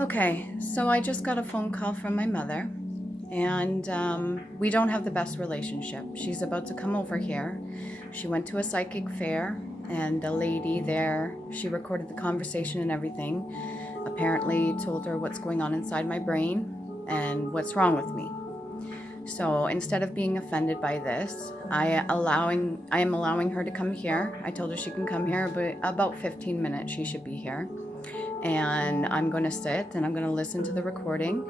Okay, so I just got a phone call from my mother, and we don't have the best relationship. She's about to come over here. She went to a psychic fair, and the lady there, she recorded the conversation and everything, apparently told her what's going on inside my brain and what's wrong with me. So instead of being offended by this, I am allowing her to come here. I told her she can come here, but about 15 minutes she should be here. And I'm going to sit and I'm going to listen to the recording.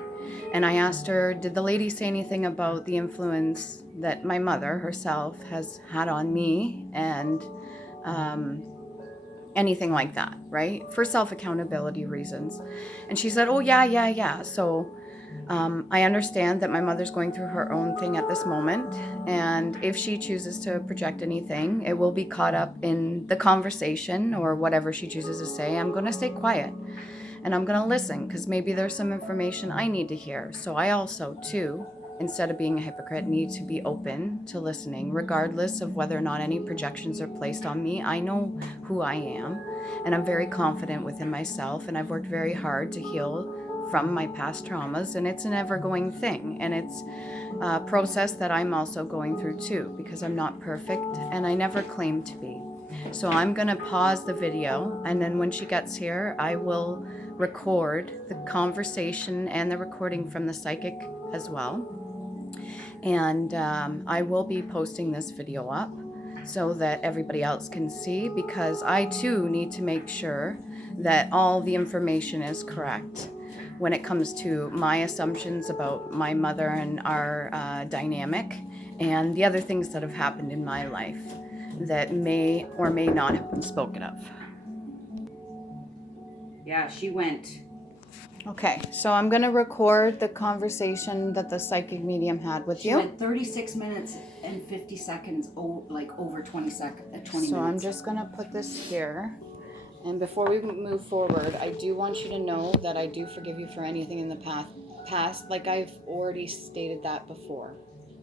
And I asked her, did the lady say anything about the influence that my mother herself has had on me and anything like that, right? For self-accountability reasons. And she said, oh, yeah. So I understand that my mother's going through her own thing at this moment, and if she chooses to project anything, it will be caught up in the conversation or whatever she chooses to say. I'm going to stay quiet and I'm going to listen because maybe there's some information I need to hear. So I also, too, instead of being a hypocrite, need to be open to listening, regardless of whether or not any projections are placed on me. I know who I am, and I'm very confident within myself, and I've worked very hard to heal from my past traumas, and it's an ever-going thing, and it's a process that I'm also going through too, because I'm not perfect, and I never claim to be. So I'm gonna pause the video, and then when she gets here, I will record the conversation and the recording from the psychic as well. And I will be posting this video up so that everybody else can see, because I too need to make sure that all the information is correct when it comes to my assumptions about my mother and our dynamic and the other things that have happened in my life that may or may not have been spoken of. Yeah, she went. Okay, so I'm going to record the conversation that the psychic medium had with She you. went 36 minutes and 50 seconds, like over 20 minutes. So I'm just going to put this here. And before we move forward, I do want you to know that I do forgive you for anything in the past, like I've already stated that before.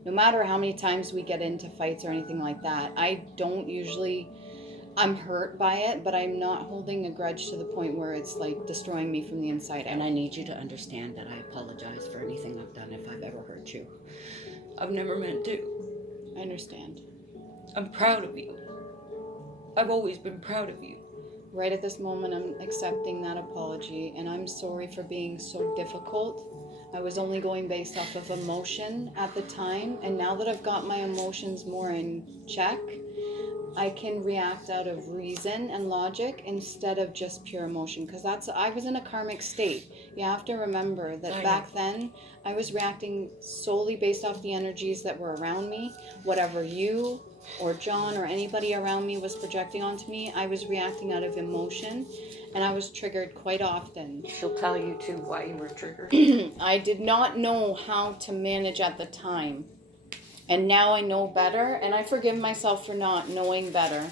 No matter how many times we get into fights or anything like that, I'm hurt by it, but I'm not holding a grudge to the point where it's like destroying me from the inside out. And I need you to understand that I apologize for anything I've done if I've ever hurt you. I've never meant to. I understand. I'm proud of you. I've always been proud of you. Right at this moment, I'm accepting that apology, and I'm sorry for being so difficult. I was only going based off of emotion at the time, and now that I've got my emotions more in check, I can react out of reason and logic instead of just pure emotion, because I was in a karmic state. You have to remember that back then, I was reacting solely based off the energies that were around me. Whatever you or John or anybody around me was projecting onto me, I was reacting out of emotion, and I was triggered quite often. She'll tell you too why you were triggered. I did not know how to manage at the time. And now I know better, and I forgive myself for not knowing better.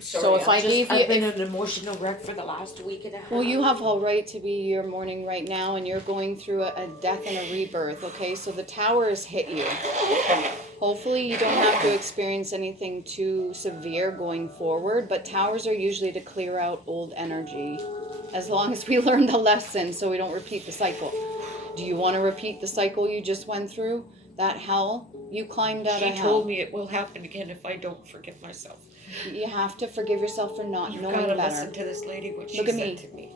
Sorry, so if I've been an emotional wreck for the last week and a half. Well, you have all right to be your mourning right now, and you're going through a death and a rebirth, okay? So the tower has hit you. Hopefully you don't have to experience anything too severe going forward, but towers are usually to clear out old energy, as long as we learn the lesson so we don't repeat the cycle. Do you want to repeat the cycle you just went through? That hell you climbed out of hell. She told me it will happen again if I don't forgive myself. You have to forgive yourself for not knowing better. You've got to listen to this lady, what she said to me.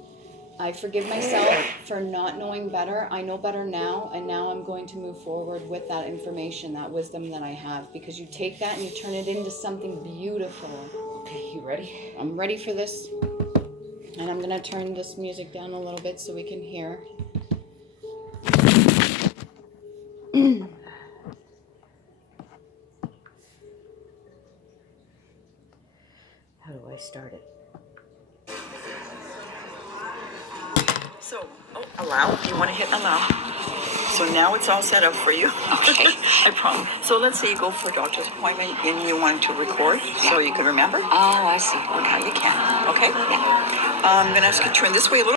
I forgive myself for not knowing better. I know better now, and now I'm going to move forward with that information, that wisdom that I have, because you take that and you turn it into something beautiful. Okay, you ready? I'm ready for this. And I'm going to turn this music down a little bit so we can hear. How do I start it? So, allow. You want to hit allow. So now it's all set up for you. Okay. I promise. So let's say you go for a doctor's appointment and you want to record so you can remember. Oh, I see. Look how you can. Okay? I'm going to ask you to turn this way a little.